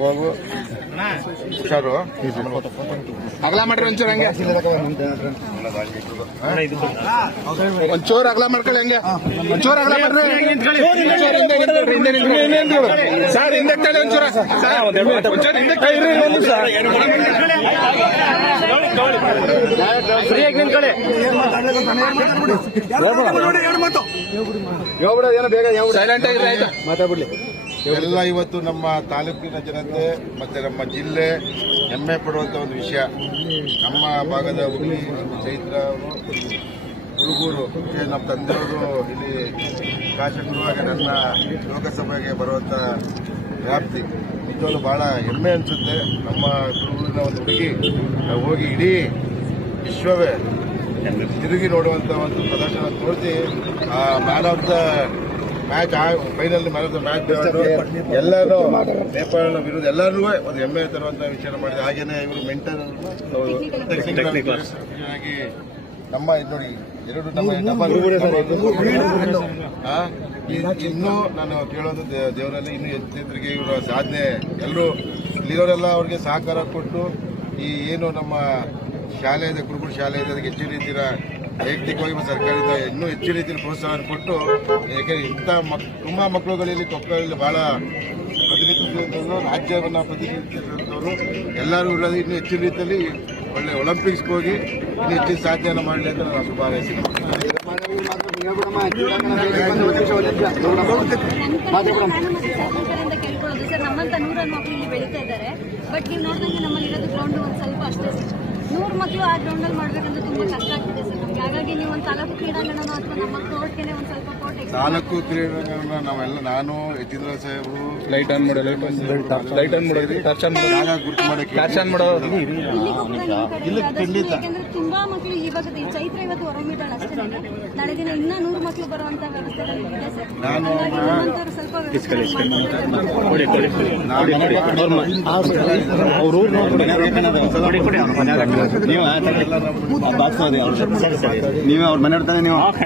ಹೋಗು ಹುಷಾರು. ಅಗಲ ಮಾಡ್ರಿ ಒಂಚೂರು ಹಂಗೆ, ಒಂಚೂರು ಅಗಲ ಮಾಡ್ಕೊಳ್ಳಿ ಹಂಗೆ, ಒಂಚೂರು ಅಗಲ ಮಾಡ್ರಿ. ಸರ್ ಹಿಂದೆ ತಳಿ ಒಂಚೂರು, ಒಂಚೂರು ಹಿಂದೆ ಫ್ರೀಯಾಗಿ ನಿಂತ್ಕೊಳ್ಳಿ. ಸೈಲೆಂಟ್ ಆಗಿರಿ ಆಯ್ತಾ, ಮಾತಾಡ್ಬಿಡ್ಲಿ. ಎಲ್ಲ ಇವತ್ತು ನಮ್ಮ ತಾಲೂಕಿನ ಜನತೆ ಮತ್ತೆ ನಮ್ಮ ಜಿಲ್ಲೆ ಹೆಮ್ಮೆ ಪಡುವಂತ ಒಂದು ವಿಷಯ. ನಮ್ಮ ಭಾಗದ ಹುಡುಗಿ ಚೈತ್ರ ಅವರು ಹುಡುಗೂರು ನಮ್ಮ ತಂದೆಯವರು ಇಲ್ಲಿ ಶಾಸಕರುವಾಗಿ ನನ್ನ ಲೋಕಸಭೆಗೆ ಬರುವಂತ ವ್ಯಾಪ್ತಿ ನಿಜವಾಗ್ಲೂ ಬಹಳ ಹೆಮ್ಮೆ ಅನಿಸುತ್ತೆ. ನಮ್ಮ ಹುಡುಗೂರಿನ ಒಂದು ಹುಡುಗಿ ಹೋಗಿ ಇಡೀ ವಿಶ್ವವೇ ತಿರುಗಿ ನೋಡುವಂತ ಒಂದು ಪ್ರದರ್ಶನ ತೋರಿಸಿ ಆ man of the match final man of the match ಎಲ್ಲರೂ ನೇಪಾಳ ವಿರುದ್ಧ ಎಲ್ಲರೂ ಒಂದು ಹೆಮ್ಮೆ ತರುವಂತ ವಿಚಾರ ಮಾಡಿದೆ. ಹಾಗೇನೆ ಇವರು ಮೆಂಟರ್ ಆಗಿ ನಮ್ಮ ನೋಡಿ ಎರಡು ನಮ್ಮ ಇನ್ನೂ ನಾನು ಕೇಳೋದು ದೇವರಲ್ಲಿ ಇನ್ನೂ ಹೆಚ್ಚಿದ್ರಿಗೆ ಇವರ ಸಾಧನೆ ಎಲ್ಲರೂ ಇಲ್ಲಿರೋರೆಲ್ಲ ಅವ್ರಿಗೆ ಸಹಕಾರ ಕೊಟ್ಟು ಈ ಏನು ನಮ್ಮ ಶಾಲೆ ಇದೆ, ಗುರುಕುಲ ಶಾಲೆ ಇದೆ, ಅದಕ್ಕೆ ಹೆಚ್ಚಿನ ರೀತಿಯ ವೈಯಕ್ತಿಕವಾಗಿ ಸರ್ಕಾರದಿಂದ ಇನ್ನೂ ಹೆಚ್ಚಿನ ರೀತಿಯಲ್ಲಿ ಪ್ರೋತ್ಸಾಹ ಕೊಟ್ಟು, ಯಾಕೆಂದ್ರೆ ಇಂಥ ತುಂಬಾ ಮಕ್ಕಳುಗಳಲ್ಲಿ ಕೊಪ್ಪಳದಲ್ಲಿ ಬಹಳ ಪ್ರತಿನಿಧಿಸಿದಂಥವ್ರು, ರಾಜ್ಯವನ್ನು ಪ್ರತಿನಿಧಿಸಿದಂಥವ್ರು ಎಲ್ಲರೂ ಇರೋದು ಇನ್ನೂ ಹೆಚ್ಚಿನ ರೀತಿಯಲ್ಲಿ ಒಳ್ಳೆ ಒಲಿಂಪಿಕ್ಸ್ಗೆ ಹೋಗಿ ಇನ್ನೂ ಹೆಚ್ಚಿನ ಸಾಧನೆಯನ್ನು ಮಾಡಲಿ ಅಂತ ನಾನು ಶುಭ ಹಾರೈಸ್ತೀನಿ. ನಮ್ಮಂತ 100 ಮಕ್ಕಳು ಇಲ್ಲಿ ಬೆಳೀತಾ ಇದ್ದಾರೆ. ಬಟ್ ನೀವು ನೋಡಿದಂಗೆ ನಮ್ಮಲ್ಲಿ ಇರೋದು ಗ್ರೌಂಡ್ ಒಂದು ಸ್ವಲ್ಪ ಅಷ್ಟೇ. 100 ಮಕ್ಕಳು ಆ ಗ್ರೌಂಡಲ್ಲಿ ಮಾಡ್ಬೇಕಂದ್ರೆ ತುಂಬಾ ಕಷ್ಟ ಆಗ್ತಿದೆ ಸರ್ ನಮ್ಗೆ. ಹಾಗಾಗಿ ನೀವು ಒಂದು ತಾಲೂಕು ಕ್ರೀಡಾಂಗಣನೋ ಅಥವಾ ನಮ್ಮ ಕೋರ್ಟ್ಗೆ ಒಂದು ಸ್ವಲ್ಪ ಕೋರ್ಟ್ ತಾಲೂಕು ಕ್ರೀಡಾಂಗಣ ನಾವೆಲ್ಲ ನಾನು ಯತೀಂದ್ರ ಸಾಹೇಬರು ಲೈಟ್ ಆನ್ ಮಾಡೋ, ಲೈಟ್ ಆನ್ ಮಾಡೋದು, ಗುರುತು ಮಾಡಕ್ಕೆ ಯಾಕಂದ್ರೆ ತುಂಬಾ ಮಕ್ಕಳು ಇವಾಗ ಚೈತ್ರ ಇವತ್ತು ಹೊರಗಿದ್ದಾಳೆ ಅಷ್ಟೇ. ನಾಳೆ ದಿನ ಇನ್ನೂ 100 ಮಕ್ಕಳು ಬರುವಂತ ವ್ಯವಸ್ಥೆ ಇದೆ ಸರ್. ಸ್ವಲ್ಪ ನೀವೇ ಅವ್ರ ಮನೆ ನೀವು